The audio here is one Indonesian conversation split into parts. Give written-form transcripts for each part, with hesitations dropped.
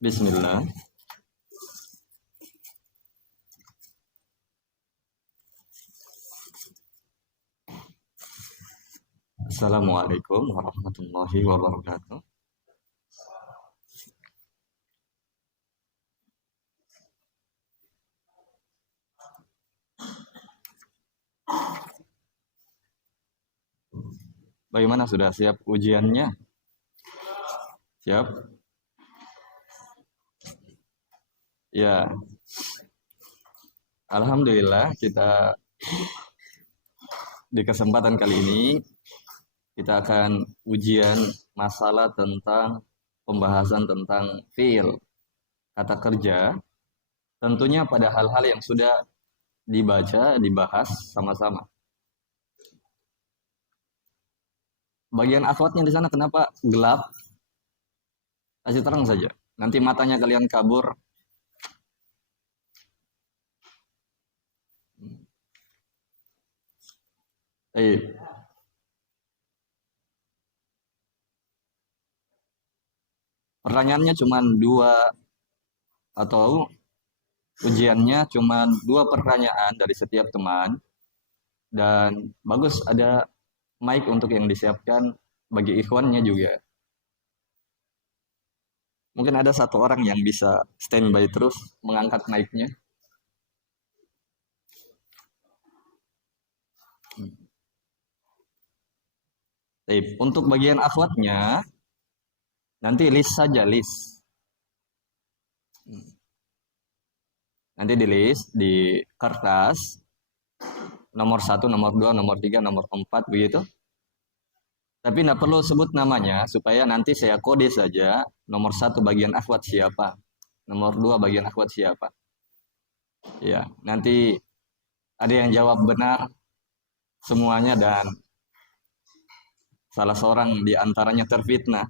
Bismillah. Assalamualaikum warahmatullahi wabarakatuh. Bagaimana, sudah siap ujiannya? Siap? Ya, Alhamdulillah kita di kesempatan kali ini kita akan ujian masalah tentang pembahasan tentang fiil, kata kerja, tentunya pada hal-hal yang sudah dibahas sama-sama. Bagian akhwatnya di sana kenapa gelap? Kasih terang saja. Nanti matanya kalian kabur. Baik. Pertanyaannya cuma dua, atau ujiannya cuma dua pertanyaan dari setiap teman. Dan bagus ada mic untuk yang disiapkan bagi ikhwannya juga. Mungkin ada satu orang yang bisa standby terus mengangkat mic-nya. Untuk bagian akhwatnya, nanti list saja, list. Nanti di list, di kertas, nomor 1, nomor 2, nomor 3, nomor 4, begitu. Tapi tidak perlu sebut namanya, supaya nanti saya kode saja, nomor 1 bagian akhwat siapa, nomor 2 bagian akhwat siapa. Ya, nanti ada yang jawab benar semuanya dan salah seorang di antaranya terfitnah.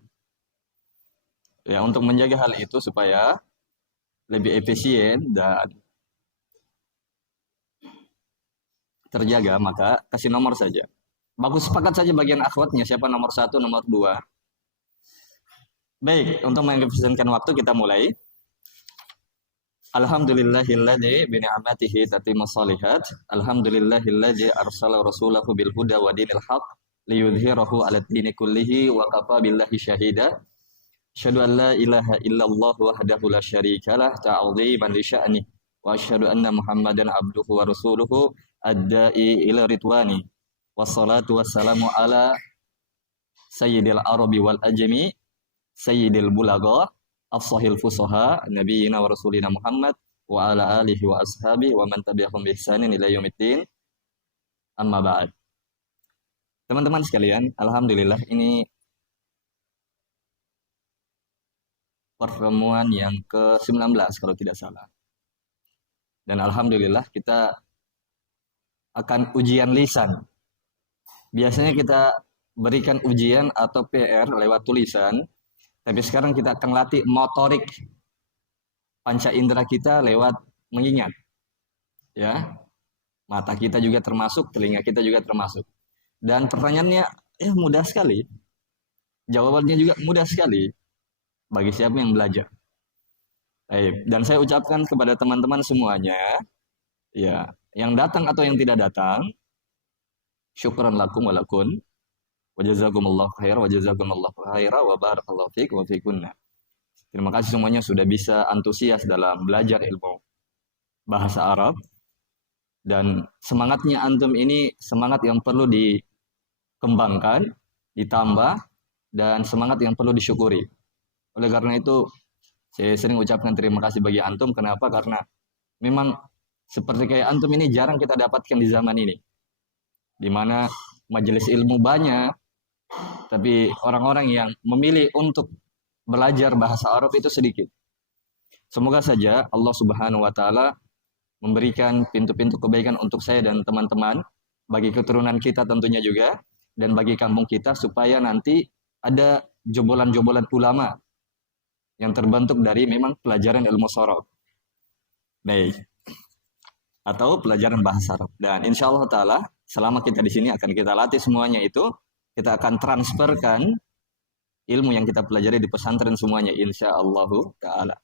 Ya, untuk menjaga hal itu supaya lebih efisien dan terjaga, maka kasih nomor saja. Bagus, sepakat saja bagian akhwatnya siapa nomor 1, nomor 2. Baik, untuk mengefisienkan waktu kita mulai. Alhamdulillahilladzi bi ni'matihi tatimmus shalihat. Alhamdulillahilladzi arsala rasulahu bil huda wa dinil haq liyudhhirahu 'alad dini kullihi wa kafa billahi syahida. Asyhadu an la ilaha illallah wahdahu la syarikalah ta'dhiman li sya'ni wa asyhadu anna Muhammadan abduhu wa rasuluhu ad-da'i ila ridwani. Wassalatu wassalamu ala sayyidil arabi wal ajami sayyidil bulagha afsahil fusaha nabiyina wa rasulina Muhammad wa ala alihi wa ashabihi wa man tabi'ahum bi ihsanin ila yaumiddin. Amma ba'd. Teman-teman sekalian, alhamdulillah ini pertemuan yang ke-19 kalau tidak salah. Dan alhamdulillah kita akan ujian lisan. Biasanya kita berikan ujian atau PR lewat tulisan, tapi sekarang kita akan latih motorik panca indera kita lewat mengingat. Ya. Mata kita juga termasuk, telinga kita juga termasuk. Dan pertanyaannya mudah sekali. Jawabannya juga mudah sekali bagi siapa yang belajar. Dan saya ucapkan kepada teman-teman semuanya, ya, yang datang atau yang tidak datang, syukran lakum wa lakun, wa jazakumullahu khair, wa jazakumullahu khaira, wa barakallahu fiik wa fiikunna. Terima kasih semuanya sudah bisa antusias dalam belajar ilmu bahasa Arab. Dan semangatnya antum ini semangat yang perlu dikembangkan, ditambah, dan semangat yang perlu disyukuri. Oleh karena itu, saya sering ucapkan terima kasih bagi antum. Kenapa? Karena memang seperti kayak antum ini jarang kita dapatkan di zaman ini. Di mana majelis ilmu banyak, tapi orang-orang yang memilih untuk belajar bahasa Arab itu sedikit. Semoga saja Allah Subhanahu wa taala memberikan pintu-pintu kebaikan untuk saya dan teman-teman, bagi keturunan kita tentunya juga, dan bagi kampung kita, supaya nanti ada jobolan-jobolan ulama yang terbentuk dari memang pelajaran ilmu sorof. Baik. Atau pelajaran bahasa Arab. Dan insya Allah ta'ala, selama kita di sini akan kita latih semuanya itu, kita akan transferkan ilmu yang kita pelajari di pesantren semuanya, insya Allah taala.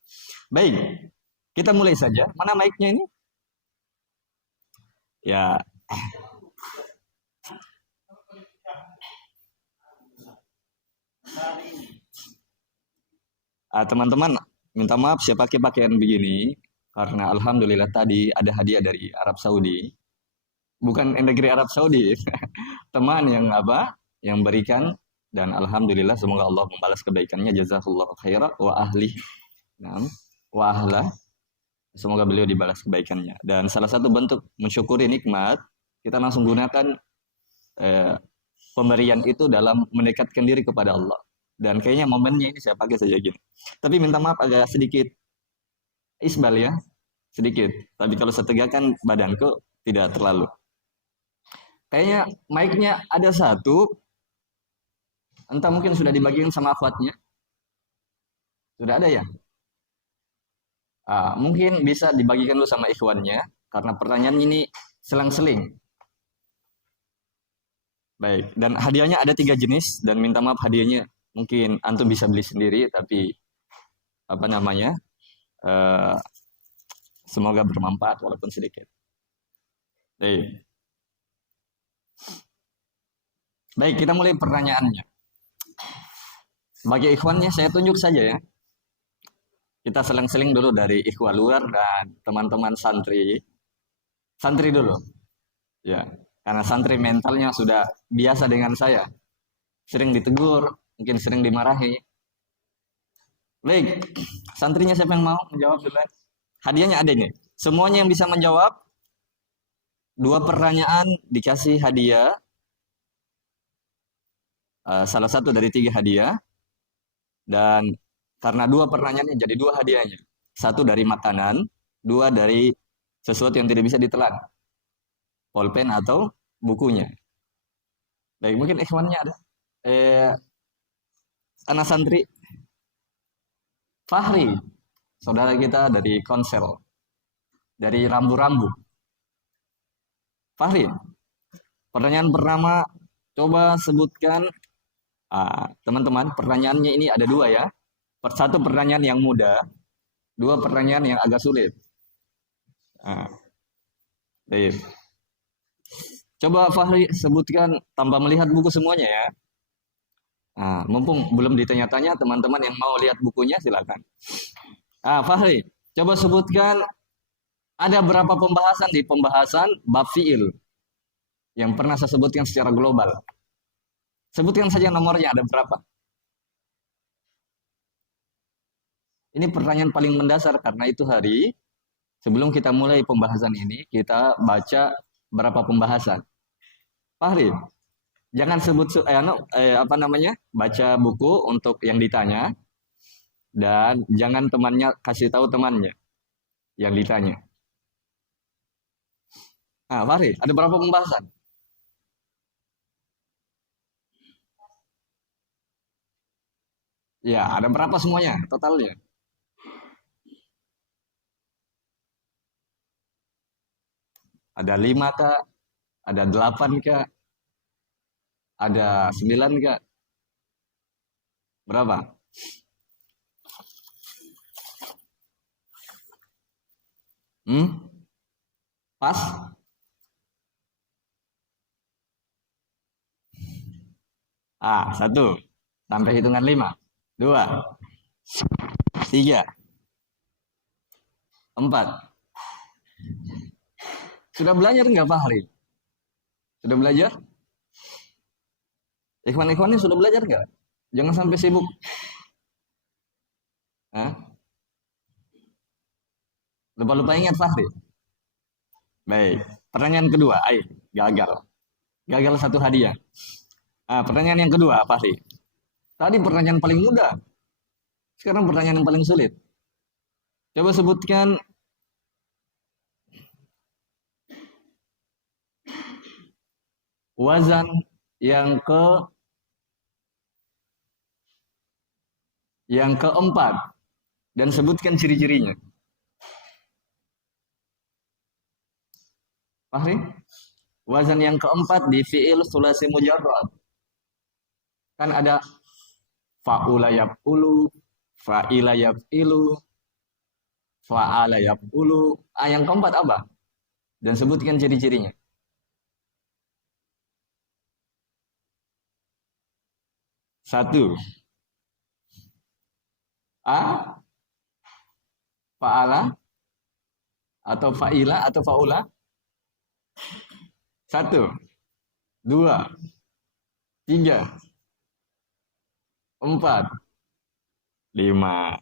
Baik, kita mulai saja. Mana mic-nya ini? Ya, teman-teman, minta maaf saya pakai pakaian begini karena alhamdulillah tadi ada hadiah dari Arab Saudi. Bukan negeri Arab Saudi, teman yang apa? Yang berikan, dan alhamdulillah semoga Allah membalas kebaikannya, jazakallahu khairan wa ahli. Nah, wa ahla. Semoga beliau dibalas kebaikannya. Dan salah satu bentuk mensyukuri nikmat, kita langsung gunakan pemberian itu dalam mendekatkan diri kepada Allah. Dan kayaknya momennya ini saya pakai saja gini. Tapi minta maaf agak sedikit isbal ya, sedikit. Tapi kalau saya tegakkan badanku tidak terlalu. Kayaknya mic-nya ada satu, entah mungkin sudah dibagikan sama akhwatnya. Sudah ada ya? Mungkin bisa dibagikan dulu sama ikhwannya, karena pertanyaan ini selang-seling. Baik, dan hadiahnya ada 3 jenis, dan minta maaf hadiahnya mungkin antum bisa beli sendiri, tapi apa namanya, semoga bermanfaat walaupun sedikit. Baik, kita mulai pertanyaannya. Bagi ikhwannya saya tunjuk saja ya. Kita seling-seling dulu dari ikhwan luar dan teman-teman santri. Santri dulu. Ya, karena santri mentalnya sudah biasa dengan saya. Sering ditegur, mungkin sering dimarahi. Baik, santrinya siapa yang mau menjawab dulu? Hadiahnya ada ini. Semuanya yang bisa menjawab 2 pertanyaan dikasih hadiah. Salah satu dari 3 hadiah. Dan karena 2 pertanyaannya jadi 2 hadiahnya. 1 dari makanan, 2 dari sesuatu yang tidak bisa ditelan. Pulpen atau bukunya. Baik, mungkin ikhwannya ada. Anak santri Fahri, saudara kita dari Konsel, dari Rambu-Rambu. Fahri, pertanyaan pertama, coba sebutkan, teman-teman, pertanyaannya ini ada 2 ya. 1 pertanyaan yang mudah, 2 pertanyaan yang agak sulit. Baik. Coba Fahri sebutkan tanpa melihat buku semuanya ya. Mumpung belum ditanya-tanya, teman-teman yang mau lihat bukunya silakan. Fahri, coba sebutkan ada berapa pembahasan di pembahasan bab fiil yang pernah saya sebutkan secara global. Sebutkan saja nomornya, ada berapa? Ini pertanyaan paling mendasar karena itu hari sebelum kita mulai pembahasan ini kita baca berapa pembahasan. Fahri, jangan sebut baca buku untuk yang ditanya, dan jangan temannya kasih tahu temannya yang ditanya. Fahri, ada berapa pembahasan? Ya, ada berapa semuanya totalnya? Ada 5 kah? Ada 8 kah? Ada 9 kah? Berapa? Pas? Satu. Sampai hitungan 5. 2. 3. 4. Sudah belajar nggak Pak Hari? Sudah belajar? Ikhwan-ikhwan ini sudah belajar nggak? Jangan sampai sibuk. Lupa-lupa ingat Fahri. Baik. Pertanyaan kedua. Ayo, gagal. Gagal 1 hadiah. Pertanyaan yang kedua, Fahri. Tadi pertanyaan paling mudah. Sekarang pertanyaan yang paling sulit. Coba sebutkan wazan yang keempat dan sebutkan ciri-cirinya. Fahri? Wazan yang keempat di fi'il sulasi mujarrad. Kan ada Fa'ula yaf'ulu, fa'ila yaf'ilu, fa'ala yaf'ulu. Yang keempat apa? Dan sebutkan ciri-cirinya. Satu. A, fa'ala, atau fa'ila, atau fa'ula. Satu, dua, tiga, empat, lima.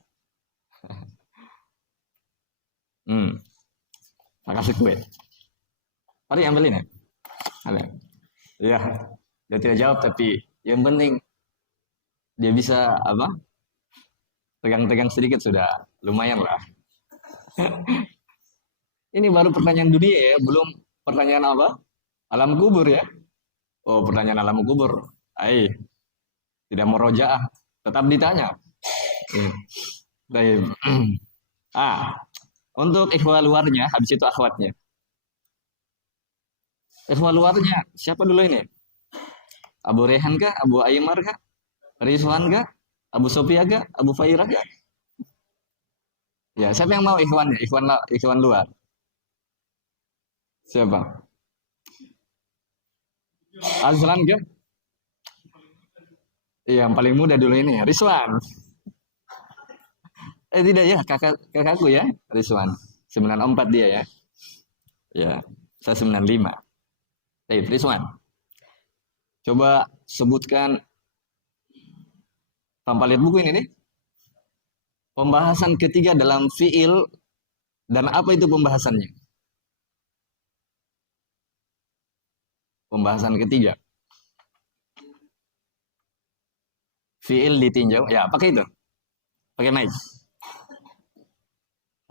Makasih kue. Mari ambilin ya. Ada. Ya, dia tidak jawab tapi yang penting dia bisa apa? Tegang-tegang sedikit sudah lumayan lah. Ini baru pertanyaan dunia ya, belum pertanyaan apa? Alam kubur ya. Oh, pertanyaan alam kubur. Ai, tidak mau rojaah, tetap ditanya. Baik. Untuk ikhwal luarnya, habis itu akhwatnya. Ikhwal luarnya, siapa dulu ini? Abu Rehan kah? Abu Aymar kah? Rizwan kah? Abu Sofia kah? Abu Fairah kah? Ya, siapa yang mau ikhwannya? Ikhwan luar. Siapa? Azlan kah? Iya, yang paling muda dulu ini, Rizwan. Tidak ya, kakakku ya, Rizwan. 94 dia ya. Ya, saya 95. Rizwan. Coba sebutkan tanpa lihat buku ini nih. Pembahasan ketiga dalam fiil dan apa itu pembahasannya? Pembahasan ketiga. Fiil ditinjau. Ya, pakai itu. Pakai mic.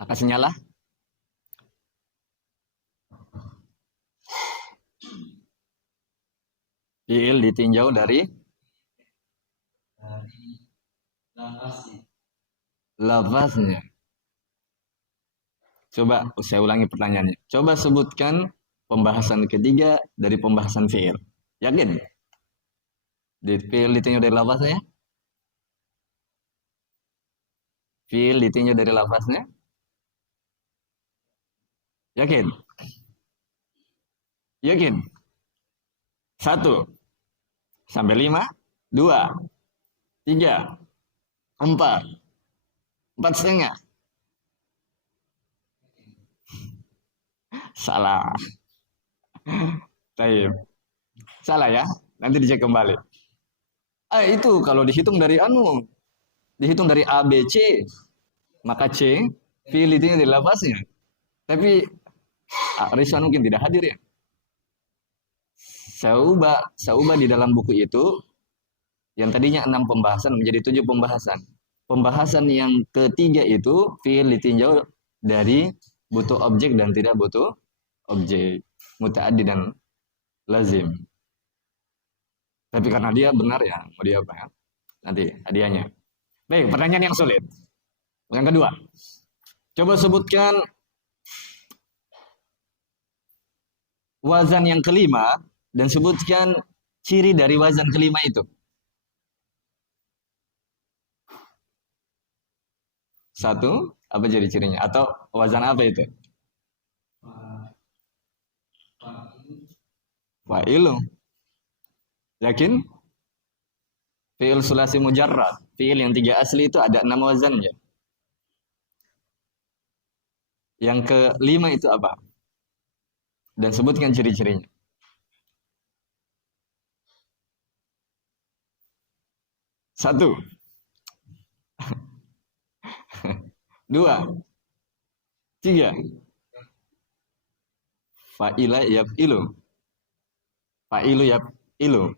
Kasih nyala. Fiil ditinjau dari lafaznya. Coba saya ulangi pertanyaannya. Coba sebutkan pembahasan ketiga dari pembahasan fiil. Yakin? Di fiil ditinjau dari lafaznya? Fiil ditinjau dari lafaznya? Yakin? Yakin? 1 sampai 5, 2, 3, 4, 4,5. Salah. Baik. Salah ya. Nanti dicek kembali. Itu kalau dihitung dari dihitung dari A, B, C, maka C, fiil ditinjau dari lafaznya. Tapi Rizwan mungkin tidak hadir ya. Saya ubah di dalam buku itu yang tadinya 6 pembahasan menjadi 7 pembahasan. Pembahasan yang ketiga itu fiil ditinjau dari butuh objek dan tidak butuh objek, mutaaddi dan lazim. Tapi karena dia benar ya, mau dia apa ya? Nanti hadiahnya. Baik, pertanyaan yang sulit. Yang kedua. Coba sebutkan wazan yang kelima dan sebutkan ciri dari wazan kelima itu. Satu, apa ciri-cirinya? Atau wazan apa itu? Fa'ilu. Yakin? Fi'il sulasi mujarrad. Fi'il yang 3 asli itu ada 6 wazannya. Yang kelima itu apa? Dan sebutkan ciri-cirinya. Satu. Dua. Tiga. Fa'ila yaf'ilu. Fa'ilu yaf'ilu.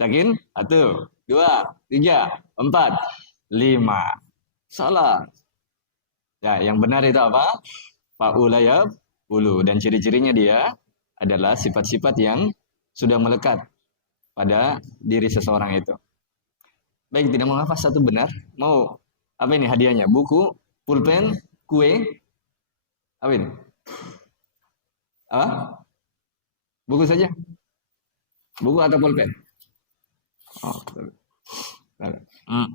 Yakin? 1, 2, 3, 4, 5. Salah. Ya, yang benar itu apa? Fa'ula yaf'ulu. Dan ciri-cirinya dia adalah sifat-sifat yang sudah melekat pada diri seseorang itu. Baik, tidak mau hafaz satu benar. Mau apa ini hadiahnya? Buku, pulpen, kue. Apa ini? Apa? Buku saja? Buku atau pulpen? Oh, hmm.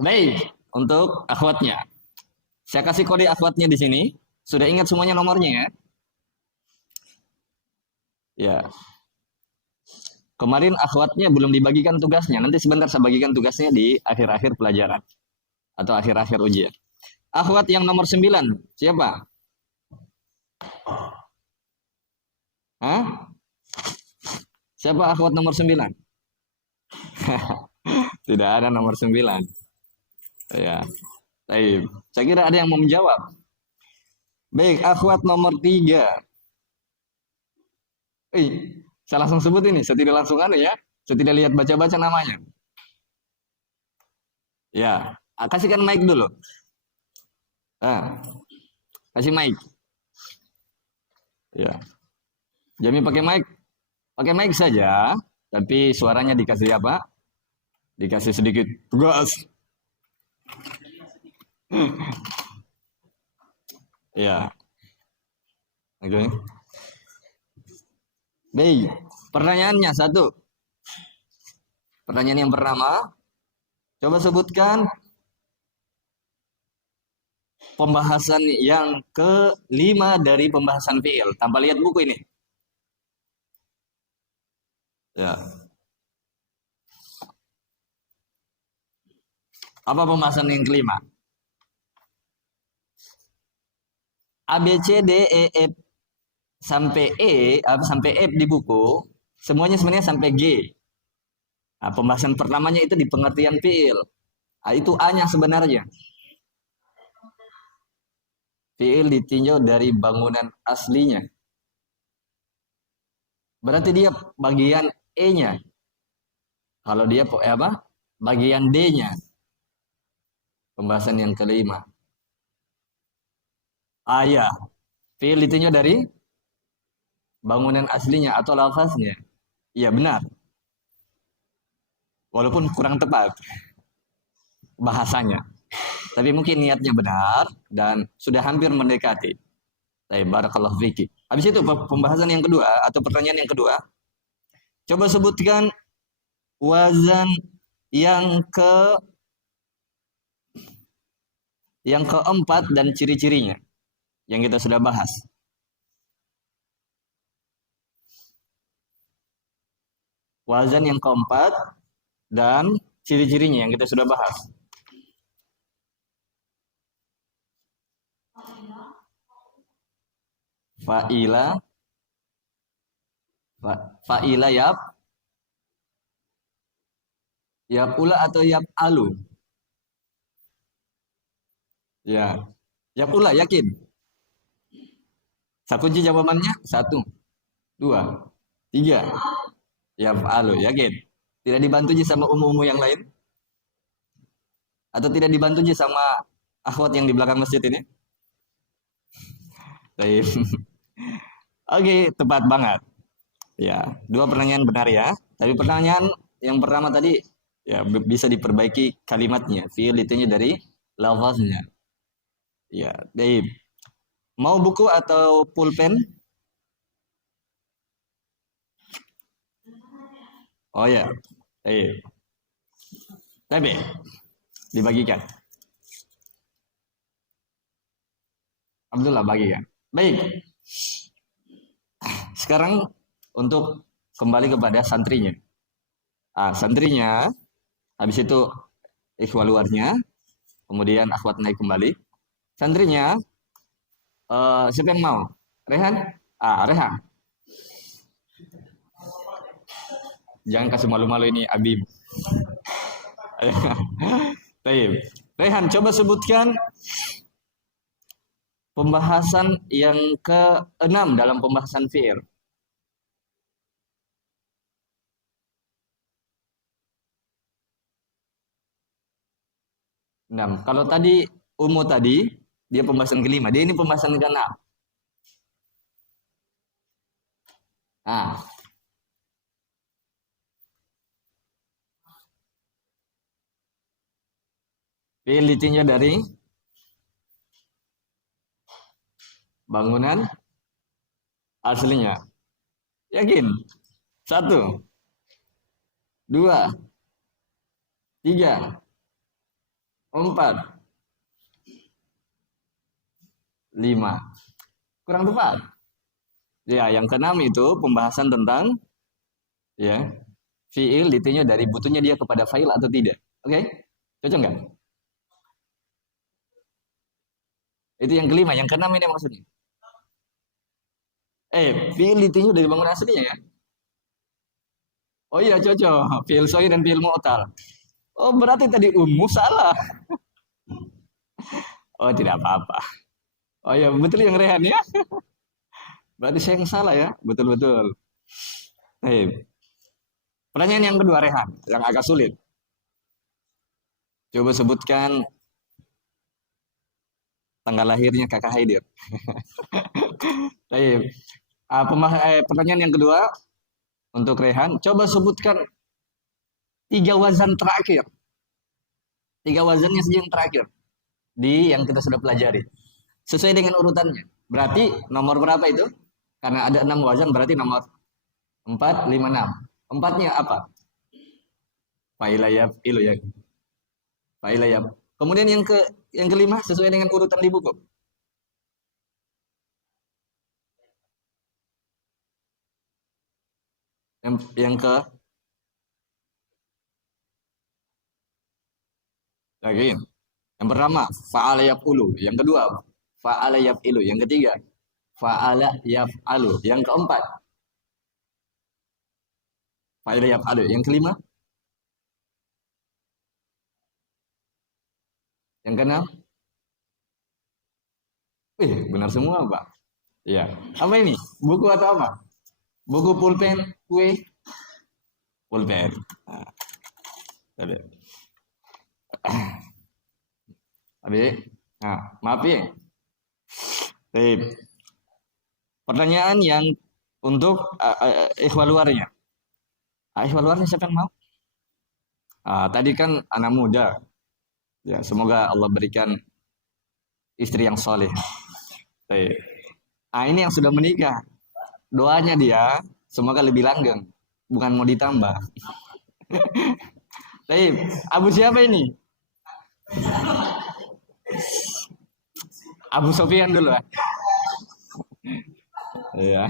Baik, untuk akhwatnya. Saya kasih kode akhwatnya di sini. Sudah ingat semuanya nomornya ya? Ya. Kemarin akhwatnya belum dibagikan tugasnya. Nanti sebentar saya bagikan tugasnya di akhir-akhir pelajaran atau akhir-akhir ujian. Akhwat yang nomor 9, siapa? Hah? Siapa akhwat nomor 9? Tidak ada nomor 9. Ya. Baik. Saya kira ada yang mau menjawab. Baik, akhwat nomor 3. Saya langsung sebut ini. Saya tidak langsung anu ya. Saya tidak lihat baca-baca namanya. Ya. Kasihkan mic dulu. Ah, kasih mic. Ya. Jami pakai mic. Pakai mic saja. Tapi suaranya dikasih apa? Dikasih sedikit tugas. Ya. Oke. Baik. Pertanyaannya satu. Pertanyaan yang pertama. Coba sebutkan pembahasan yang kelima dari pembahasan fiil. Tanpa lihat buku ini. Ya. Apa pembahasan yang kelima? A, B, C, D, E, F sampai sampai F di buku, semuanya sebenarnya sampai G. Nah, pembahasan pertamanya itu di pengertian fiil. Nah, itu A-nya sebenarnya. Fiil ditinjau dari bangunan aslinya. Berarti dia bagian E-nya. Kalau dia apa? Bagian D-nya. Pembahasan yang kelima. Ah ya, fiil ditinjau dari bangunan aslinya atau lafaznya. Iya benar. Walaupun kurang tepat bahasanya. Tapi mungkin niatnya benar dan sudah hampir mendekati. Barakallahu fiki. Habis itu pembahasan yang kedua atau pertanyaan yang kedua. Coba sebutkan wazan yang keempat dan ciri-cirinya yang kita sudah bahas. Wazan yang keempat dan ciri-cirinya yang kita sudah bahas. Fa'ila, fa'ila yap ula atau yap alu. Ya, yap ula yakin. Saya kunci jawabannya 1, 2, 3. Yap alu yakin. Tidak dibantu sama umum yang lain? Atau tidak dibantu sama akhwat yang di belakang masjid ini? Baik. Oke, tepat banget. Ya, 2 pertanyaan benar ya. Tapi pertanyaan yang pertama tadi ya bisa diperbaiki kalimatnya, fiil itunya dari lafaznya. Ya, baik. Mau buku atau pulpen? Oh ya, baik. Tapi dibagikan. Abdullah bagikan. Baik. Sekarang untuk kembali kepada santrinya. Santrinya, habis itu ikhwal luarnya, kemudian akhwat naik kembali. Santrinya, siapa yang mau? Rehan? Rehan. Jangan kasih malu-malu ini, Abib. Baik. Rehan, coba sebutkan pembahasan yang ke-6 dalam pembahasan fi'il. 6. Kalau tadi Umu tadi, dia pembahasan kelima. Dia ini pembahasan ke-6. Nah, fi'il ditinjau dari bangunan aslinya. Yakin? 1, 2, 3, 4, 5. Kurang tepat. Ya, yang keenam itu pembahasan tentang ya fiil ditinjau dari butuhnya dia kepada fa'il atau tidak. Oke? Cocok nggak? Itu yang kelima, yang keenam ini maksudnya. Fiil ditinjau dari bangunan aslinya ya. Oh iya cocok, fiil sahih dan fiil mu'tal. Oh berarti tadi ummu salah. Oh tidak apa-apa. Oh iya betul yang Rehan ya. Berarti saya yang salah ya. Betul-betul. Pertanyaan yang kedua Rehan, yang agak sulit. Coba sebutkan tanggal lahirnya kakak Haidir. Baik. Pertanyaan yang kedua untuk Rehan, coba sebutkan 3 wazan terakhir. 3 wazannya saja yang terakhir di yang kita sudah pelajari. Sesuai dengan urutannya. Berarti nomor berapa itu? Karena ada 6 wazan berarti nomor 4, 5, 6. Empatnya apa? Failayab ilu ya. Failayab. Kemudian yang kelima sesuai dengan urutan di buku. Yang ke lagi. Yang pertama, fa'ala yaf'ulu. Yang kedua, fa'ala yaf'ilu. Yang ketiga, fa'ala yaf'alu. Yang keempat, fa'ala yaf'alu. Yang kelima, yang keenam. Benar semua, Pak. Iya. Apa ini? Buku atau apa? Buku pulpen, kue, pulpen. Nah, tadi. Nah, maaf ya. Baik. Pertanyaan yang untuk ikhwal luarnya. Ikhwal luarnya siapa yang mau? Tadi kan anak muda. Ya, semoga Allah berikan istri yang soleh. Baik. Ini yang sudah menikah. Doanya dia semoga lebih langgeng, bukan mau ditambah. Baik. Abu siapa ini? Abu Sofyan dulu ya. Iya.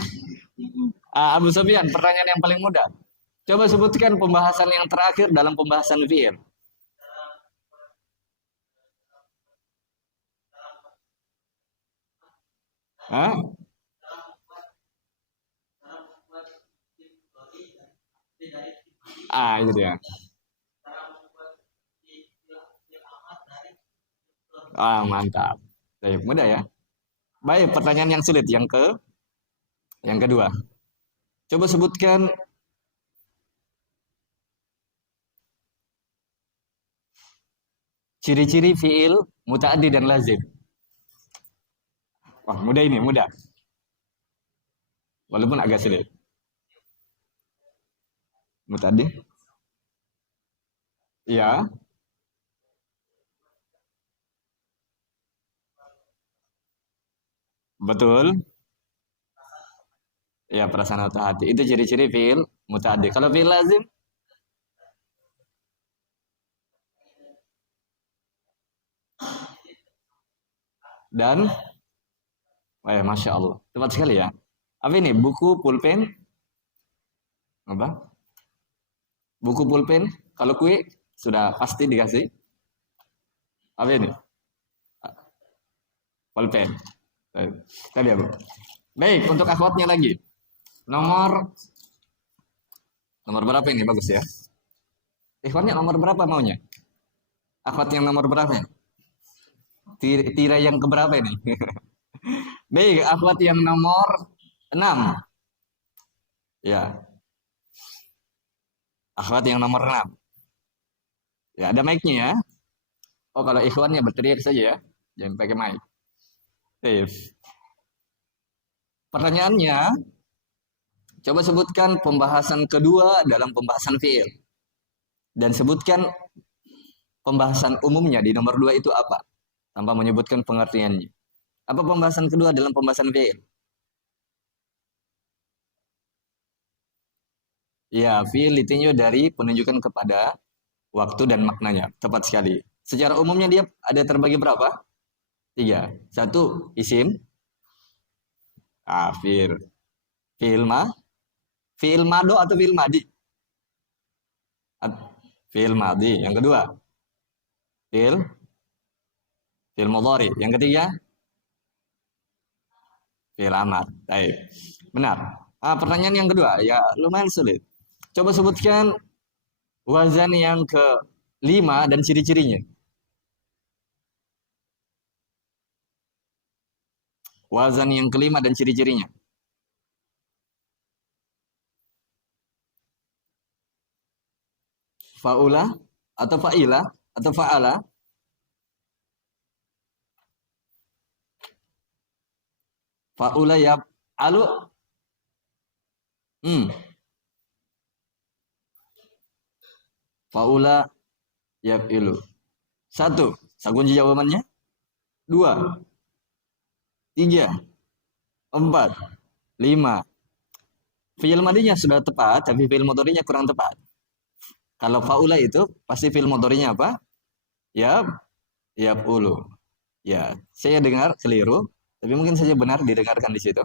Abu Sofyan, pertanyaan yang paling mudah. Coba sebutkan pembahasan yang terakhir dalam pembahasan fi'il. Hah? Itu dia. Mantap. Baik, mudah ya. Baik, pertanyaan yang sulit yang kedua. Coba sebutkan ciri-ciri fi'il muta'addi dan lazim. Wah, mudah ini, mudah. Walaupun agak sulit. Muta'addi? Ya. Betul. Ya, perasaan atau hati. Itu ciri-ciri fi'il muta'addi. Kalau fi'il lazim? Dan Masya Allah. Tepat sekali ya. Apa ini? Buku pulpen? Apa? Buku pulpen? Kalau kue sudah pasti dikasih. Apa ini? Pulpen. Tadi apa? Baik, untuk akhwatnya lagi. Nomor berapa ini? Bagus ya. Ikhwannya nomor berapa maunya? Akhwat yang nomor berapa? Tirai yang keberapa ini? Baik, akhwat yang nomor 6. Ya. Akhwat yang nomor 6. Ya, ada mic-nya ya. Oh, kalau ikhwannya berteriak saja ya. Jangan pakai mic. Pertanyaannya, coba sebutkan pembahasan kedua dalam pembahasan fi'il. Dan sebutkan pembahasan umumnya di nomor 2 itu apa? Tanpa menyebutkan pengertiannya. Apa pembahasan kedua dalam pembahasan fi'il? Ya, fi'il ditinjau dari penunjukan kepada waktu dan maknanya. Tepat sekali. Secara umumnya dia ada terbagi berapa? Tiga. Satu, isim, fiil, fiil ma, fiil mado atau fiil madi? At- Fiil madi. Yang kedua, fiil, fiil mudhari. Yang ketiga, fiil amar. Baik. Benar. Pertanyaan yang kedua, ya lumayan sulit. Coba sebutkan wazan yang ke-5 dan ciri-cirinya. Wazan yang kelima dan ciri-cirinya. Faula atau fa'ila atau fa'ala. Faula ya alu. Hmm. Faula ya ilu. Satu, kunci jawabannya. Dua, tiga, empat, lima. Fi'il madinya sudah tepat, tapi fi'il mudhari'nya kurang tepat. Kalau faula itu pasti fi'il mudhari'nya apa? Ya, ya ulu. Ya, saya dengar keliru, tapi mungkin saja benar didengarkan di situ.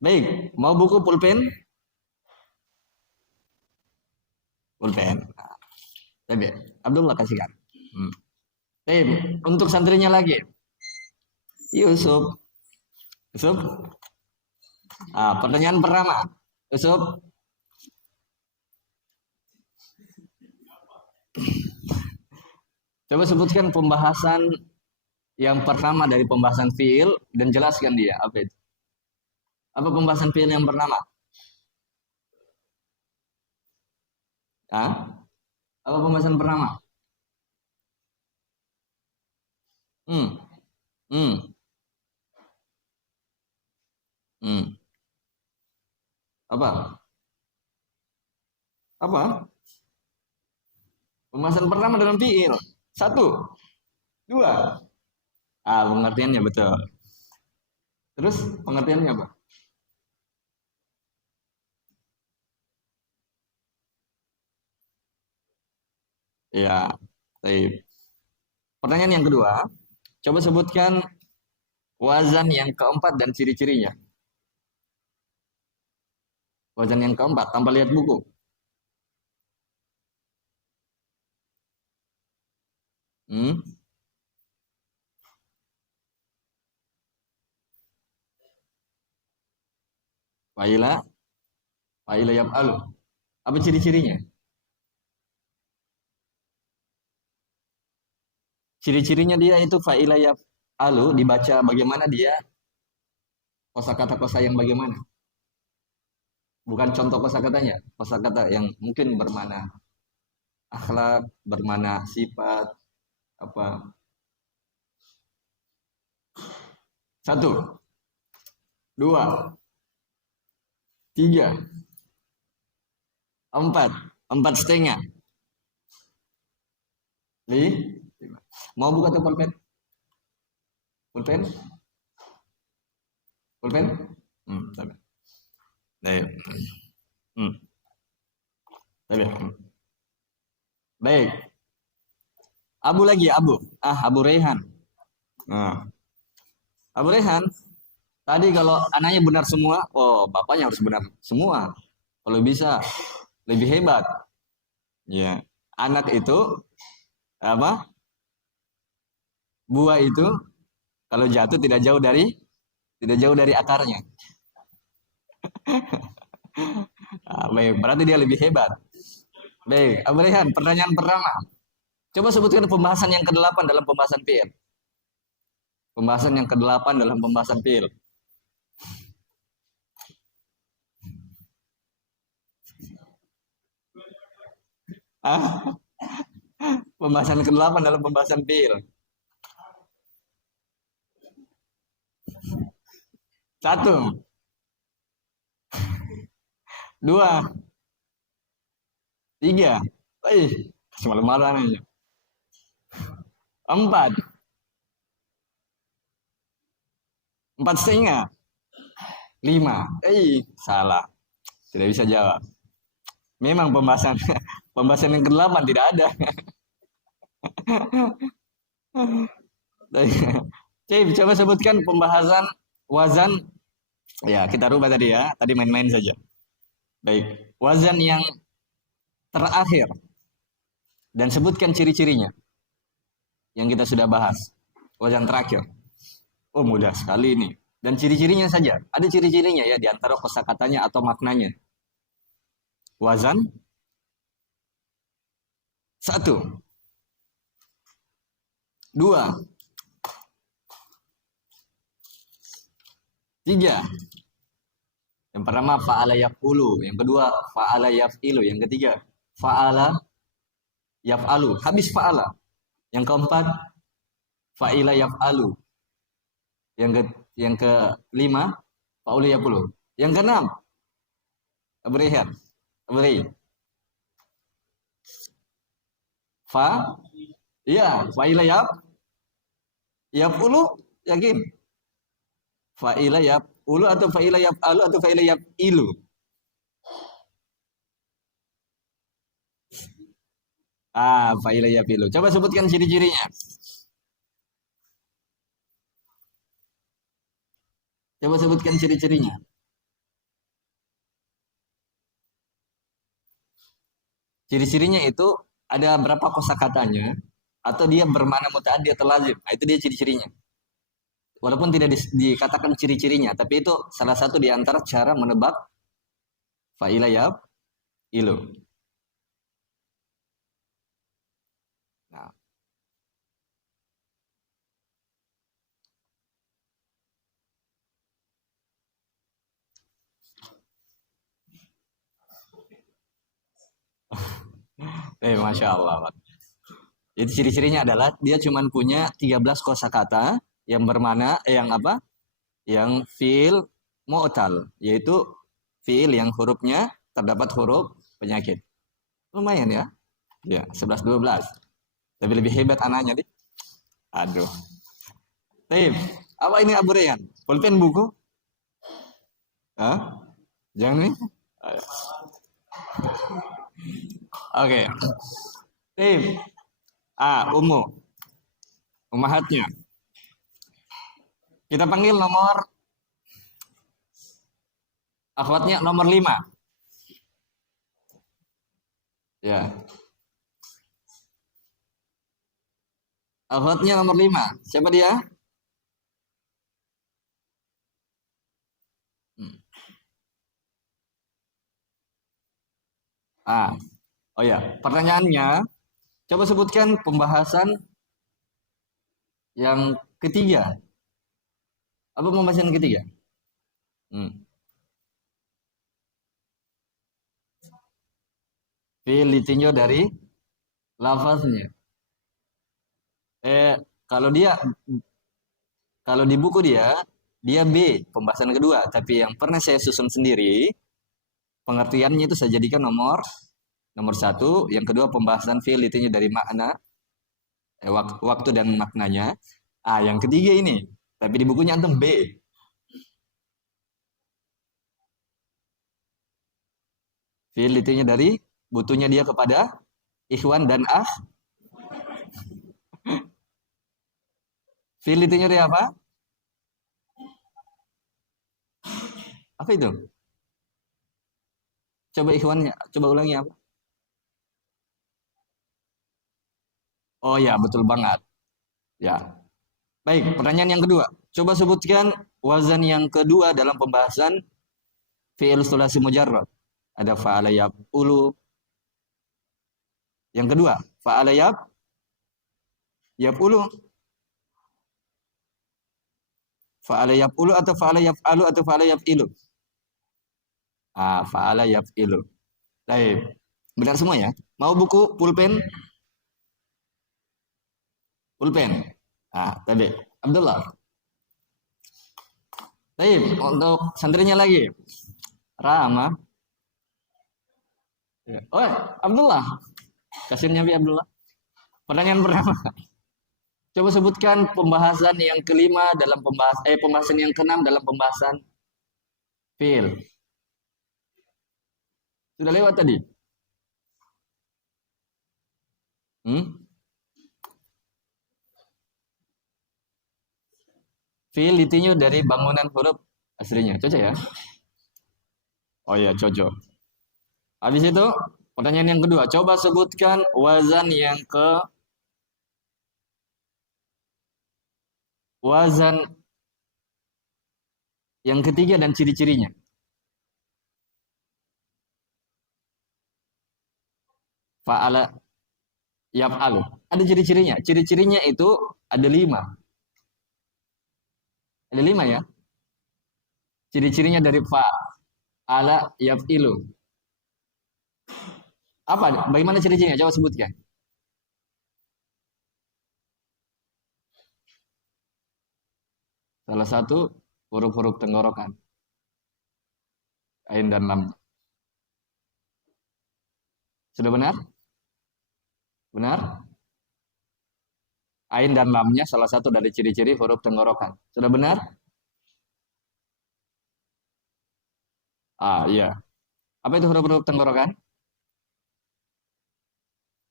Baik, mau buku pulpen? Pulpen. Nah, tapi Abdullah kasihkan. Hmm. Baik, untuk santrinya lagi. Yusuf. Yusuf. Pertanyaan pertama. Yusuf. Coba sebutkan pembahasan yang pertama dari pembahasan fiil dan jelaskan dia apa itu. Apa pembahasan fiil yang pertama? Hah? Apa pembahasan pertama? Hmm. Hmm. Hmm. Apa? Apa? Pembahasan pertama dalam fiil. Satu, dua. Pengertiannya betul. Terus pengertiannya apa? Ya, baik. Pertanyaan yang kedua, coba sebutkan wazan yang keempat dan ciri-cirinya. Wazan yang keempat tanpa lihat buku. Hmm? Faila, faila yaf'alu. Apa ciri-cirinya? Ciri-cirinya dia itu faila yaf'alu dibaca bagaimana dia kosakata kosa yang bagaimana? Bukan contoh kosakatanya, kosakata yang mungkin bermana akhlak, bermana sifat, apa. Satu, dua, tiga, empat, empat setengah. Lima. Mau buka tuh pulpen? Pulpen? Pulpen? Sabar. Baik. Hmm, baik. Baik. Abu lagi, Abu. Abu Rehan. Nah, Abu Rehan, tadi kalau anaknya benar semua, bapaknya harus benar semua. Kalau bisa lebih hebat. Ya, anak itu apa? Buah itu kalau jatuh tidak jauh dari akarnya. Baik, berarti dia lebih hebat. Baik, Abu Rehan, pertanyaan pertama. Coba sebutkan pembahasan yang ke-8 dalam pembahasan fiil. Pembahasan yang ke-8 dalam pembahasan fiil. Ah, pembahasan ke-8 dalam pembahasan fiil. Satu, dua, tiga. Semalam-malam aja. Empat, empat setengah. Lima. Salah. Tidak bisa jawab. Memang pembahasan pembahasan yang ke-8 tidak ada. Cip, coba sebutkan pembahasan wazan. Ya, kita rubah tadi ya. Tadi main-main saja. Baik, wazan yang terakhir dan sebutkan ciri-cirinya yang kita sudah bahas. Wazan terakhir. Oh, mudah sekali ini. Dan ciri-cirinya saja. Ada ciri-cirinya ya di antara kosakatanya atau maknanya. Wazan satu, dua, tiga. Yang pertama fa'ala yaf'ulu, yang kedua fa'ala yaf'ilu, yang ketiga fa'ala yaf'alu, habis fa'ala. Yang keempat fa'ila yaf'alu. Yang kelima fa'ulu yaf'ulu. Yang keenam beri fa, iya, fa'ila yaf'ulu, yakin? Fa'ila yaf'ulu atau fa'ila yaf'alu atau fa'ila yaf'ilu? Fa'ila yaf'ilu. Coba sebutkan ciri-cirinya. Coba sebutkan ciri-cirinya. Ciri-cirinya itu ada berapa kosakatanya atau dia bermakna muta'addi atau lazim. Nah, itu dia ciri-cirinya. Walaupun tidak dikatakan ciri-cirinya, tapi itu salah satu di antara cara menebak fa'ila yaf'ilu. Nah. Masya Allah, Pak. Itu ciri-cirinya adalah dia cuma punya 13 kosakata yang bermana yang apa? Yang fiil mu'tal, yaitu fiil yang hurufnya terdapat huruf penyakit. Lumayan ya. Ya, 11 12. Tapi lebih hebat anaknya deh. Aduh. Tim, apa ini Abu Rayhan? Pulpen buku? Hah? Jangan nih. Oke. Tim. Umahatnya. Kita panggil nomor akhwatnya nomor 5. Ya. Akhwatnya nomor 5. Siapa dia? Oh ya, pertanyaannya, coba sebutkan pembahasan yang ketiga. Apa pembahasan yang ketiga? Fiil ditinjau dari lafaznya. Kalau di buku dia B, pembahasan kedua. Tapi yang pernah saya susun sendiri, pengertiannya itu saya jadikan nomor 1. Yang kedua pembahasan fiil ditinjau dari makna, waktu dan maknanya. Yang ketiga ini, tapi di bukunya antum B. Fiil ditinjau dari butuhnya dia kepada ikhwan dan fiil ditinjau dari apa? Apa itu? Coba ikhwannya, coba ulangi apa? Oh ya, betul banget. Ya. Baik, pertanyaan yang kedua. Coba sebutkan wazan yang kedua dalam pembahasan fi'il sulasi mujarrad. Ada fa'ala yaf'ulu. Yang kedua, fa'ala yaf'ulu. Fa'ala yaf'ulu atau fa'ala yaf'alu atau fa'ala yaf'ilu? Fa'ala yaf'ilu. Baik. Benar semua ya? Mau buku, pulpen? Pulpen. Tadi Abdullah. Baik, untuk santrinya lagi. Rama. Oh, Abdullah. Kasirnya Bi Abdullah. Pertanyaan pertama. Coba sebutkan pembahasan yang kelima dalam pembahasan yang keenam dalam pembahasan fiil. Sudah lewat tadi. Hmm? Fiil ditinju dari bangunan huruf aslinya. Cocok ya? Oh ya, cocok. Habis itu, pertanyaan yang kedua. Coba sebutkan wazan yang ketiga dan ciri-cirinya. Fa'ala yaf'alu. Ada ciri-cirinya. Ciri-cirinya itu ada 5. Ada 5 ya. Ciri-cirinya dari fa'ala yaf'ilu. Apa? Bagaimana ciri-cirinya? Coba sebutkan. Salah satu huruf-huruf tenggorokan. Ain dan lam. Sudah benar? Benar? Ain dan lamnya salah satu dari ciri-ciri huruf tenggorokan. Sudah benar? Ah, iya. Apa itu huruf-huruf tenggorokan?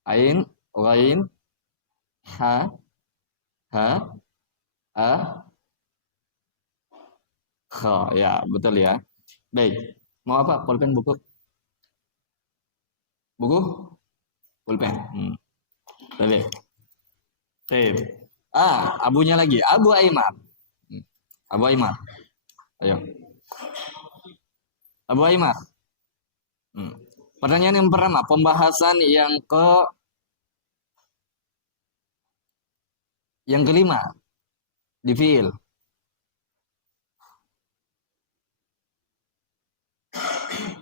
Ain, ghain, ha, ha, a, kha. Ya, betul ya. Baik. Mau apa? Pulpen buku? Buku? Pulpen. Baik. Baik. Abunya lagi. Abu Aimar. Abu Aimar. Ayo. Abu Aimar. Hmm. Pertanyaan yang pertama, pembahasan yang kelima di fiil.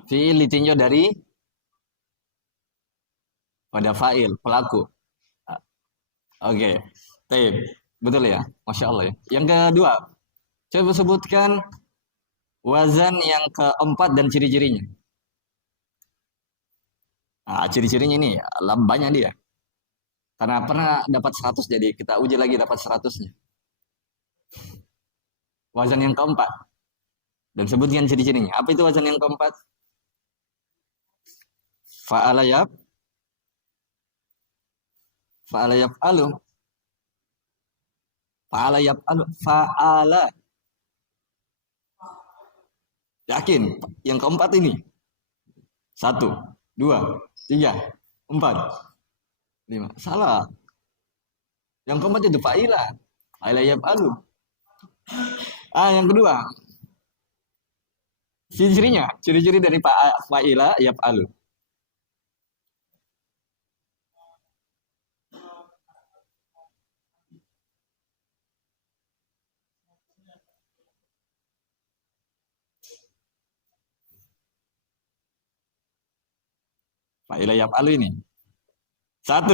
Fiil ditinjau dari pada fa'il, pelaku. Oke. Baik. Betul ya? Masya Allah ya. Yang kedua, coba sebutkan wazan yang keempat dan ciri-cirinya. Ciri-cirinya ini banyak dia. Karena pernah dapat 100, jadi kita uji lagi dapat 100-nya. Wazan yang keempat. Dan sebutkan ciri-cirinya. Apa itu wazan yang keempat? Fa'ala yaf'alu. Fa'ala yaf'alu. Fa'ala. Yakin? Yang keempat ini. 1, 2, 3, 4, 5. Salah. Yang keempat itu fa'ila. Fa'ila yaf'alu. Yang kedua. Ciri-cirinya. Ciri-ciri dari fa'ila yaf'alu. Fa'ila yaf'alu ini. 1.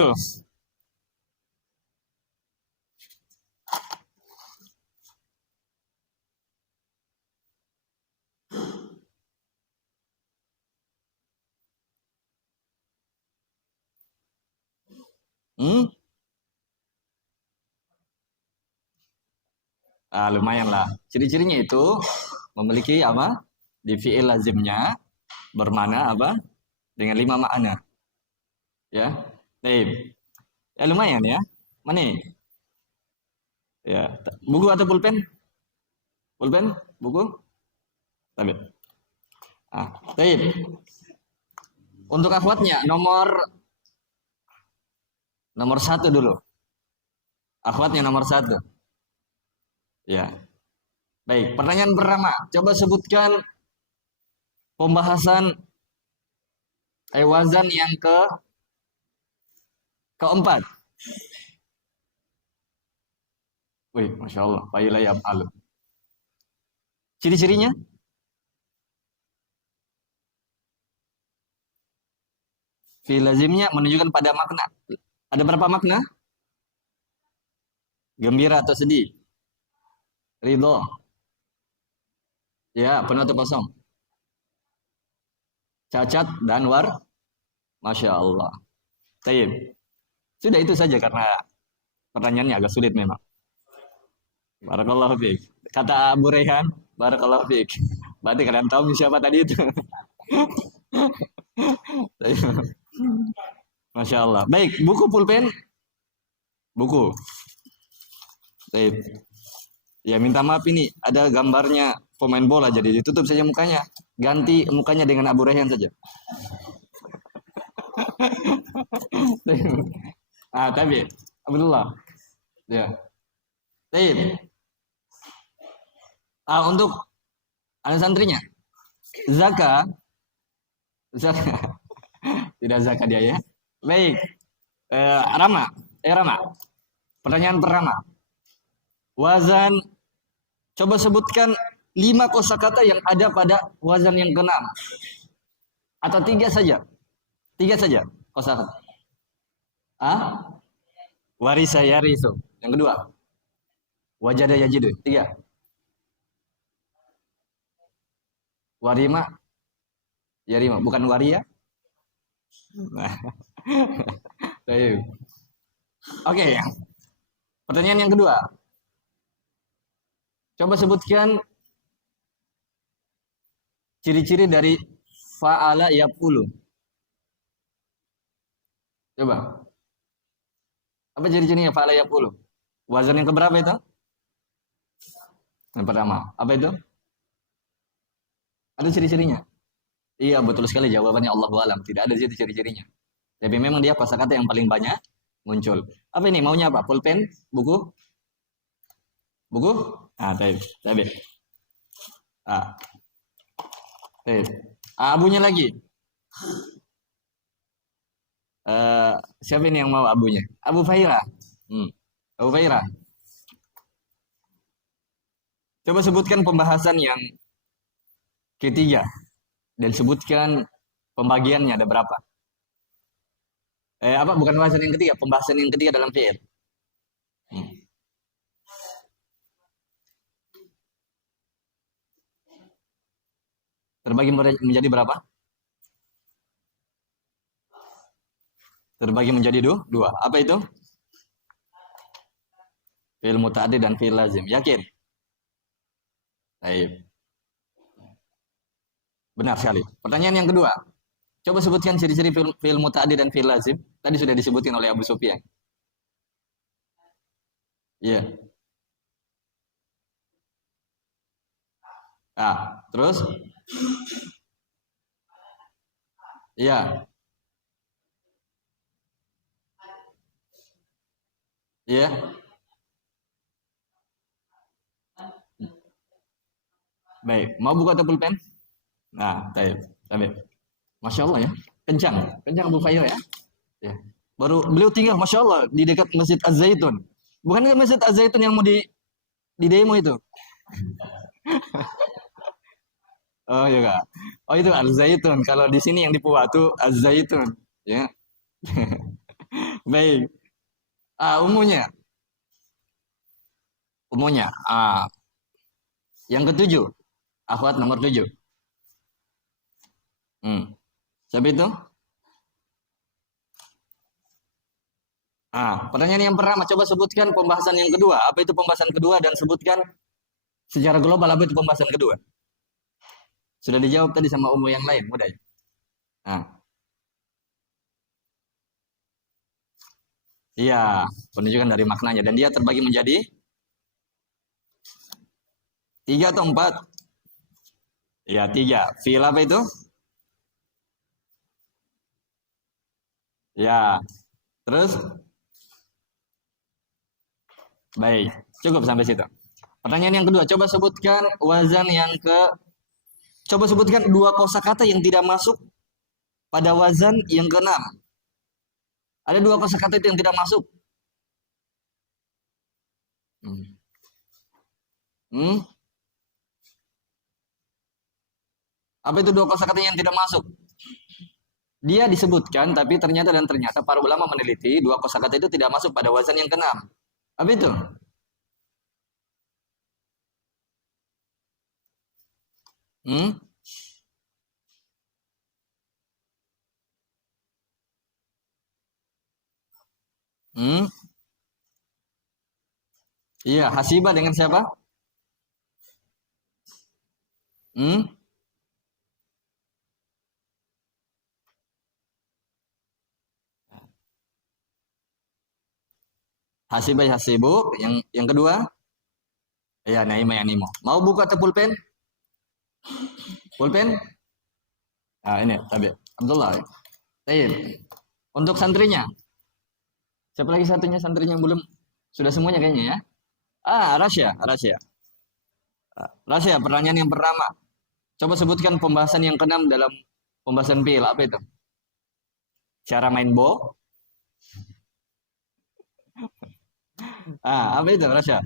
Lumayan lah. Ciri-cirinya itu memiliki apa? Di fi'il lazimnya bermana apa? Dengan 5 makna. Ya. Baik. Ya lumayan ya. Mana nih? Ya, buku atau pulpen? Pulpen? Buku? Tapi. Baik. Untuk akhwatnya nomor 1 dulu. Akhwatnya nomor 1. Ya. Baik, pertanyaan pertama. Coba sebutkan pembahasan wazan yang keempat. Wih, Masya Allah. Fa'ila yaf'alu. Ciri-cirinya? Fi'il lazimnya menunjukkan pada makna. Ada berapa makna? Gembira atau sedih? Ridho. Ya, penuh atau kosong? Cacat dan Masya Allah. Taib. Sudah itu saja karena pertanyaannya agak sulit memang. Barakallahu fiik. Kata Abu Rehan, barakallahu fiik. Berarti kalian tahu siapa tadi itu. Masya Masya Allah. Baik, buku pulpen, buku. Baik. Ya minta maaf ini ada gambarnya pemain bola jadi ditutup saja mukanya. Ganti mukanya dengan Abu Rayhan saja. Tapi Abdullah. Ya. Baik. Untuk anak santrinya, zakat, zakat, tidak zakat dia ya. Baik. Rama, Rama. Pertanyaan pertama. Wazan, coba sebutkan 5 kosakata yang ada pada wazan yang keenam. Atau 3 saja. 3 saja kosakata. Warisa yarisu. Yang kedua. Wajada yajidu. 3. Warima yarima. Bukan waria. Nah. Oke. Pertanyaan yang kedua. Coba sebutkan ciri-ciri dari fa'ala yaf'ulu. Coba. Apa ciri-cirinya fa'ala yaf'ulu? Wazan yang keberapa itu? Yang pertama. Apa itu? Ada ciri-cirinya? Iya, betul sekali jawabannya Allahu a'lam. Tidak ada situ ciri-cirinya. Tapi memang dia kosakata yang paling banyak muncul. Apa ini? Maunya apa? Pulpen? Buku? Buku? Taib. Taib. Abunya lagi. Siapa ini yang mau abunya? Abu Faira. Abu Faira. Coba sebutkan pembahasan yang ketiga dan sebutkan pembagiannya ada berapa? Bukan pembahasan yang ketiga, pembahasan yang ketiga dalam fi'il. Terbagi menjadi berapa? Terbagi menjadi dua. Apa itu? Fi'il muta'addi dan fi'il lazim. Yakin? Baik. Benar sekali. Pertanyaan yang kedua. Coba sebutkan ciri-ciri fi'il muta'addi dan fi'il lazim. Tadi sudah disebutkan oleh Abu Sufyan. Iya. Terus? Iya. Iya. Baik. Mau buka atau pulpen? Baik. Masya Allah ya. Kencang Abu Fair ya. Ya. Baru beliau tinggal, Masya Allah, di dekat Masjid Az-Zaitun. Bukan Masjid Az-Zaitun yang mau di demo itu. Oh iya kak. Oh itu Az-Zaitun. Kalau di sini yang di Puwatu Az-Zaitun. Ya. Baik. Umunya. Yang ketujuh. Akhwat nomor 7. Siapa itu? Pertanyaan yang pertama, coba sebutkan pembahasan yang kedua. Apa itu pembahasan kedua dan sebutkan secara global apa itu pembahasan kedua. Sudah dijawab tadi sama umum yang lain, mudah ya. Iya, penunjukan dari maknanya dan dia terbagi menjadi 3 atau 4? Ya, 3. Fi'il apa itu? Ya. Terus? Baik, cukup sampai situ. Pertanyaan yang kedua, coba sebutkan wazan yang coba sebutkan 2 kosakata yang tidak masuk pada wazan yang ke-6. Ada 2 kosakata itu yang tidak masuk. Apa itu 2 kosakata yang tidak masuk? Dia disebutkan, tapi ternyata para ulama meneliti 2 kosakata itu tidak masuk pada wazan yang ke-6. Apa itu? Iya, hasibah dengan siapa? Hasiba hasibu. Yang kedua, ya naima ya nimo. Mau buku atau pulpen? Pulpen? Nah, ini tabi. Abdullah. Baik. Untuk santrinya. Siapa lagi satunya santrinya yang belum? Sudah semuanya kayaknya ya. Rasya, Rasya. Rasya, pertanyaan yang pertama. Coba sebutkan pembahasan yang keenam dalam pembahasan fiil. Apa itu? Cara main bo. Apa itu, Rasya?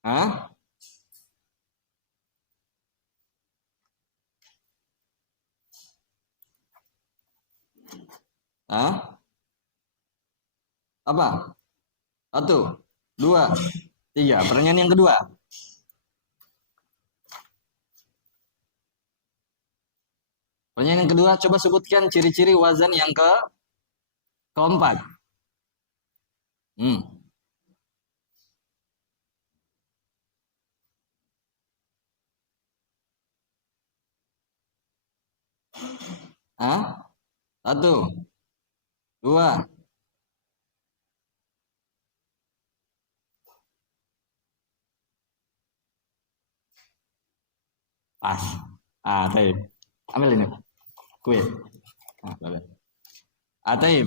Hah? Hah? Apa? Satu, dua, tiga. Pertanyaan yang kedua. Pertanyaan yang kedua, coba sebutkan ciri-ciri wazan yang keempat. Hmm. Hah? Satu, dua. Pas. Taib. Ambil ini. Kue. Boleh. Taib.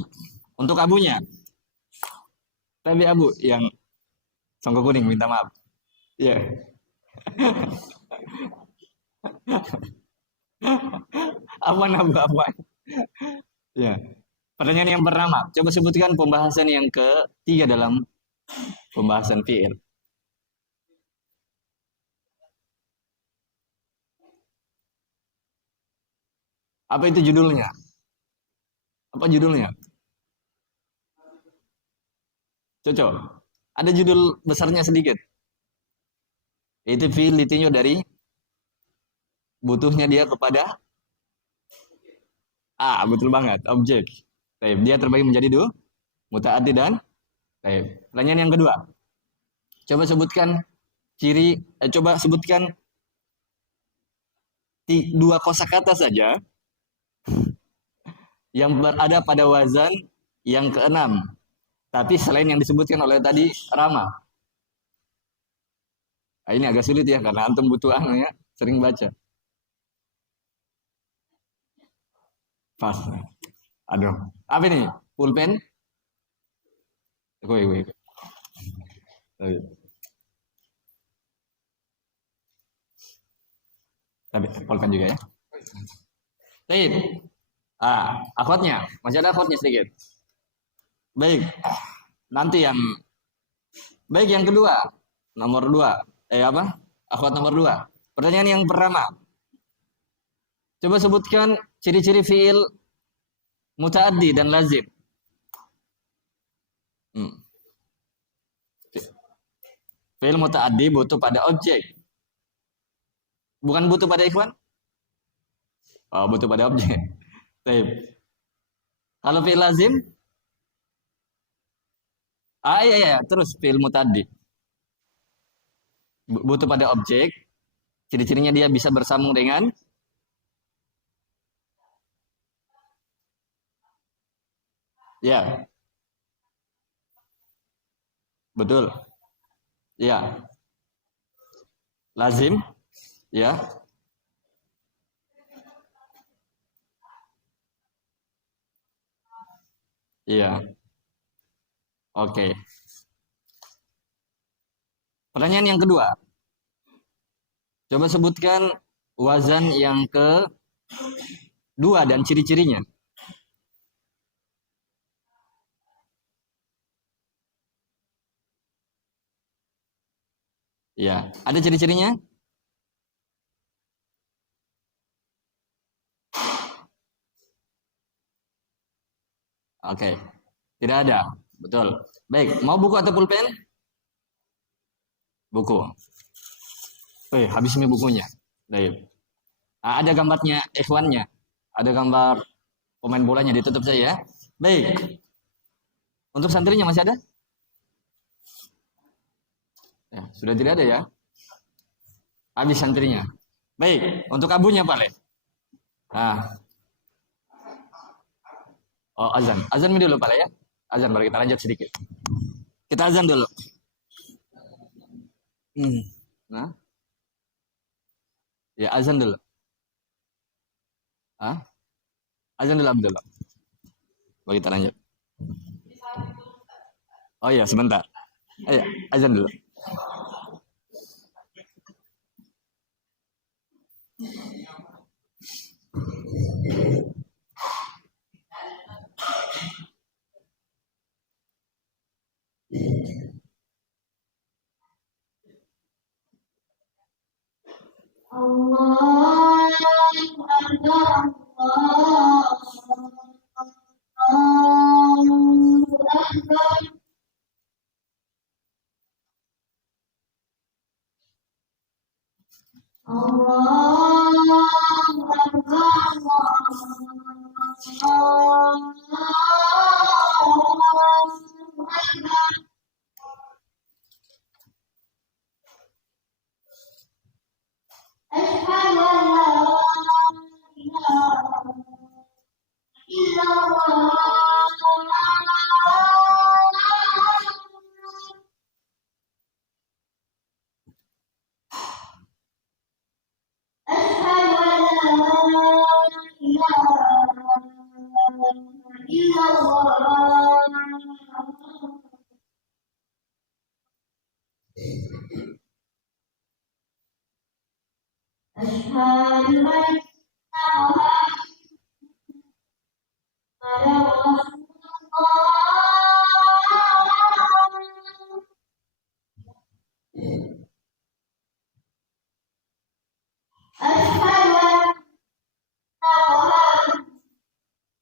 Untuk abunya. Tapi abu yang songkok kuning, minta maaf. Iya. Apa abu apa? Ya. Pertanyaan yang pertama, coba sebutkan pembahasan yang ketiga dalam pembahasan fiil. Apa itu judulnya? Apa judulnya? Cocok. Ada judul besarnya sedikit. Itu fiil ditinjau dari butuhnya dia kepada betul banget, objek. Baik, dia terbagi menjadi dua, mutaaddi dan baik. Pertanyaan yang kedua. Coba sebutkan coba sebutkan dua kosakata saja yang berada pada wazan yang keenam. Tapi selain yang disebutkan oleh tadi Rama. Ini agak sulit ya karena antum butuh ya, sering baca. Pas. Aduh, apa ini? Pulpen? Gue. Tapi pulpen juga ya. Baik. Akhwatnya, masih ada akhwatnya sedikit. Baik. Nanti yang kedua, nomor 2. Apa? Akhwat nomor 2. Pertanyaan yang pertama. Coba sebutkan ciri-ciri fiil mutaaddi dan lazim. Fiil mutaaddi butuh pada objek. Bukan butuh pada ikhwan? Butuh pada objek. Baik. Kalau fiil lazim? Iya. Terus fiil mutaaddi. Butuh pada objek. Ciri-cirinya dia bisa bersambung dengan ya. Betul. Ya. Lazim. Ya. Iya. Oke. Pertanyaan yang kedua. Coba sebutkan wazan yang kedua dan ciri-cirinya. Ya, ada ciri-cirinya? Oke. Tidak ada. Betul. Baik, mau buku atau pulpen? Buku. Habis ini bukunya. Baik. Ada gambarnya ikhwannya. Ada gambar pemain bolanya, ditutup saja ya. Baik. Untuk santrinya masih ada? Ya, sudah tidak ada ya. Habis santrinya. Baik, untuk abunya Pak Le. Oh, azan. Azan dulu Pak ya. Azan baru kita lanjut sedikit. Kita azan dulu. Nah, ya azan dulu. Ah, azan dulu Abdul. Baru kita lanjut. Oh iya, sebentar. Ayo, azan dulu. Allah Akbar, Allahu Akbar. Allahu Akbar, Allahu Akbar. أشهد أن لا إله إلا الله. أشهد أن لا إله إلا الله. أشهد أن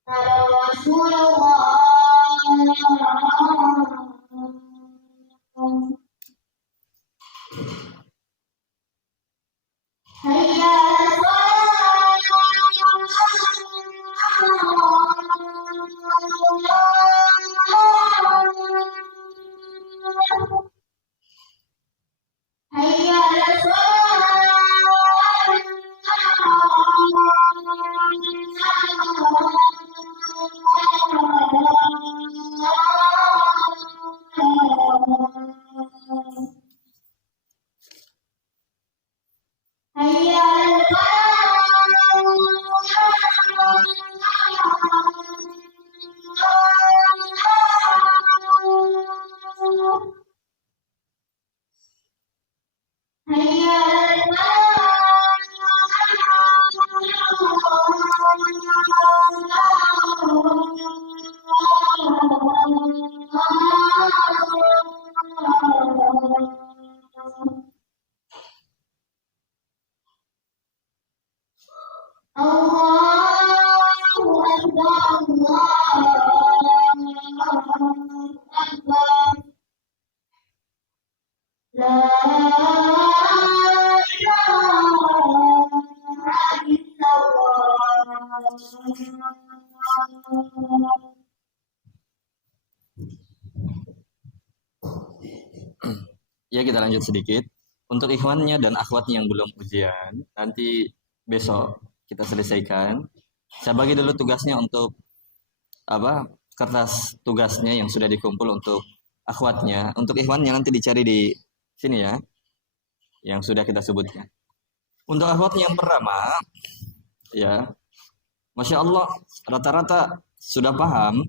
محمدا رسول الله. أشهد أن محمدا رسول الله. حي على الصلاة. حي على الصلاة. حي على الفلاح. حي على الفلاح. الله أكبر، الله أكبر. لا إله إلا الله. Ya, kita lanjut sedikit. Untuk ikhwannya dan akhwatnya yang belum ujian, nanti besok kita selesaikan. Saya bagi dulu tugasnya untuk apa? Kertas tugasnya yang sudah dikumpul untuk akhwatnya. Untuk ikhwannya nanti dicari di sini ya, yang sudah kita sebutkan. Untuk akhwatnya yang pertama, ya, Masya Allah, rata-rata sudah paham.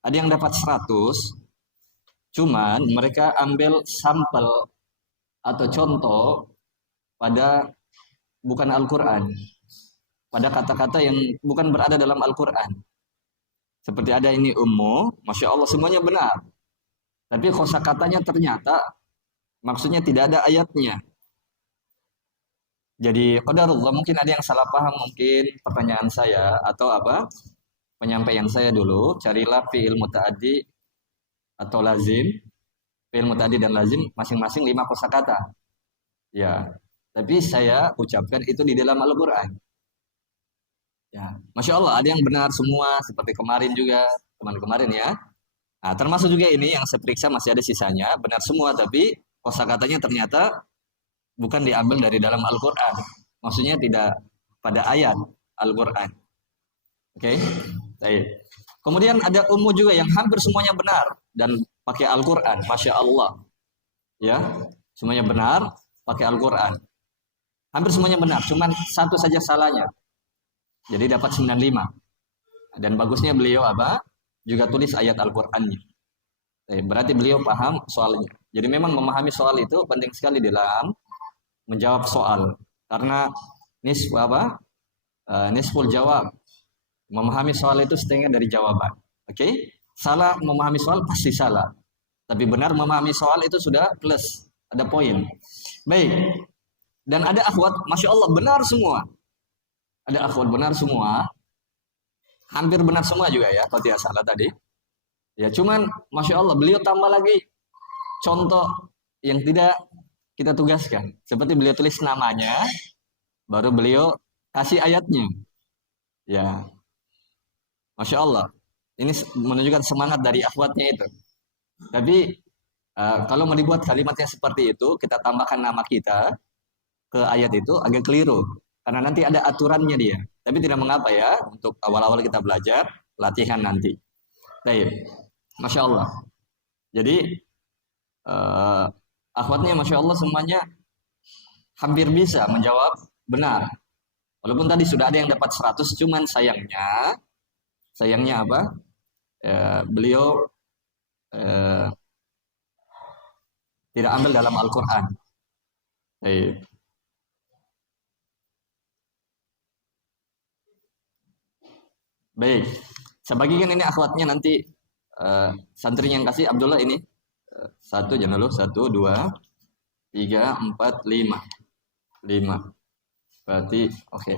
Ada yang dapat 100, cuman mereka ambil sampel atau contoh pada bukan Al-Quran, pada kata-kata yang bukan berada dalam Al-Quran. Seperti ada ini ummu, Masya Allah semuanya benar. Tapi kosakatanya ternyata maksudnya tidak ada ayatnya. Jadi qadarullah mungkin ada yang salah paham mungkin pertanyaan saya atau apa penyampaian saya dulu. Carilah fi'il muta'addi atau lazim. Fi'il muta'addi dan lazim masing-masing 5 kosakata. Ya, tapi saya ucapkan itu di dalam Al-Quran. Ya, Masya Allah ada yang benar semua seperti kemarin juga teman kemarin ya. Nah, termasuk juga ini yang saya periksa masih ada sisanya benar semua tapi kosakatanya ternyata bukan diambil dari dalam Al-Quran. Maksudnya tidak pada ayat Al-Quran. Oke, baik. Kemudian ada ummu juga yang hampir semuanya benar dan pakai Al-Qur'an, Masya Allah. Ya, semuanya benar pakai Al-Qur'an. Hampir semuanya benar, cuman satu saja salahnya. Jadi dapat 95. Dan bagusnya beliau apa? Juga tulis ayat Al-Qur'annya. Berarti beliau paham soalnya. Jadi memang memahami soal itu penting sekali dalam menjawab soal. Karena nisful jawab. Memahami soal itu setengah dari jawaban. Oke? Salah memahami soal pasti salah. Tapi benar memahami soal itu sudah plus. Ada poin. Baik. Dan ada akhwat, Masya Allah benar semua. Ada akhwat benar semua. Hampir benar semua juga ya, kalau tidak salah tadi. Ya cuman Masya Allah beliau tambah lagi contoh yang tidak kita tugaskan. Seperti beliau tulis namanya, baru beliau kasih ayatnya. Ya, Masya Allah. Ini menunjukkan semangat dari akhwatnya itu. Tapi kalau mau dibuat kalimatnya seperti itu, kita tambahkan nama kita ke ayat itu agak keliru. Karena nanti ada aturannya dia. Tapi tidak mengapa ya, untuk awal-awal kita belajar, latihan nanti. Baik, Masya Allah. Jadi, akhwatnya Masya Allah semuanya hampir bisa menjawab benar. Walaupun tadi sudah ada yang dapat 100, cuman sayangnya apa? Beliau tidak ambil dalam Al-Quran. Baik. Baik, saya bagikan ini akhwatnya nanti santri yang kasih Abdullah ini. Satu, jangan dulu. 1, 2, 3, 4, 5. 5. Berarti, oke.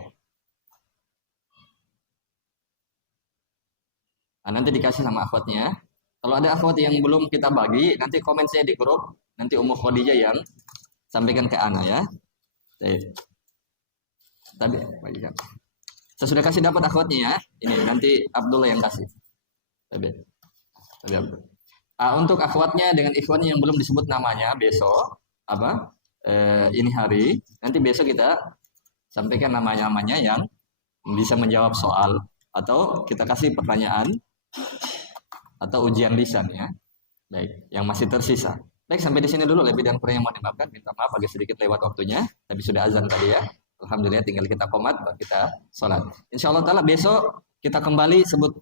Nah, nanti dikasih sama akhwatnya. Kalau ada akhwat yang belum kita bagi, nanti komen saya di grup. Nanti Ummu Khadijah yang sampaikan ke Ana ya. Baik. Tadi bagikan. Saya sudah kasih dapat akhwatnya ya. Ini nanti Abdullah yang kasih. Tapi Abdullah. Untuk akhwatnya dengan ikhwannya yang belum disebut namanya besok ini hari nanti besok kita sampaikan namanya yang bisa menjawab soal atau kita kasih pertanyaan atau ujian lisan ya. Baik, yang masih tersisa. Baik, sampai di sini dulu. Lebih dan kurangnya mohon dimaafkan. Minta maaf agak sedikit lewat waktunya, tapi sudah azan tadi ya. Alhamdulillah tinggal kita qomat, kita sholat. Insya Allah ta'ala besok kita kembali sebut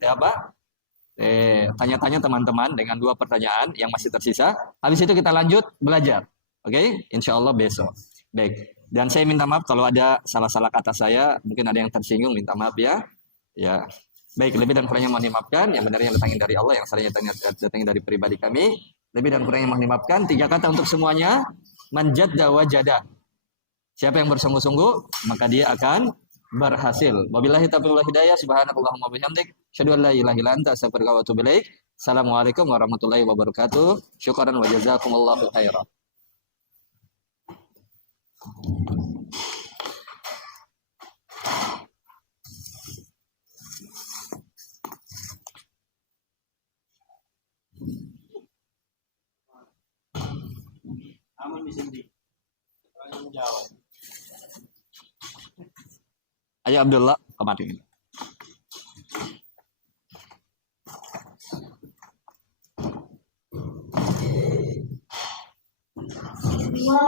tanya-tanya teman-teman dengan 2 pertanyaan yang masih tersisa. Habis itu kita lanjut belajar. Oke? Insya Allah besok. Baik. Dan saya minta maaf kalau ada salah-salah kata saya, mungkin ada yang tersinggung, minta maaf ya. Ya. Baik, lebih dan kurangnya mohon dimaafkan. Yang benarnya datangin dari Allah, yang salahnya datangin dari pribadi kami. Lebih dan kurangnya mohon dimaafkan. 3 kata untuk semuanya. Manjadda wajada. Siapa yang bersungguh-sungguh, maka dia akan berhasil. Wabillahi taufiq wal hidayah. Subhanakallahumma bihamdik, asyhadu an la ilaha illa anta, astaghfiruka wa atubu ilaik. Assalamualaikum warahmatullahi wabarakatuh. Syukran wa jazakumullahu khairan. Aman di sini. Jawab. Ayo Abdullah, kemarin. Wa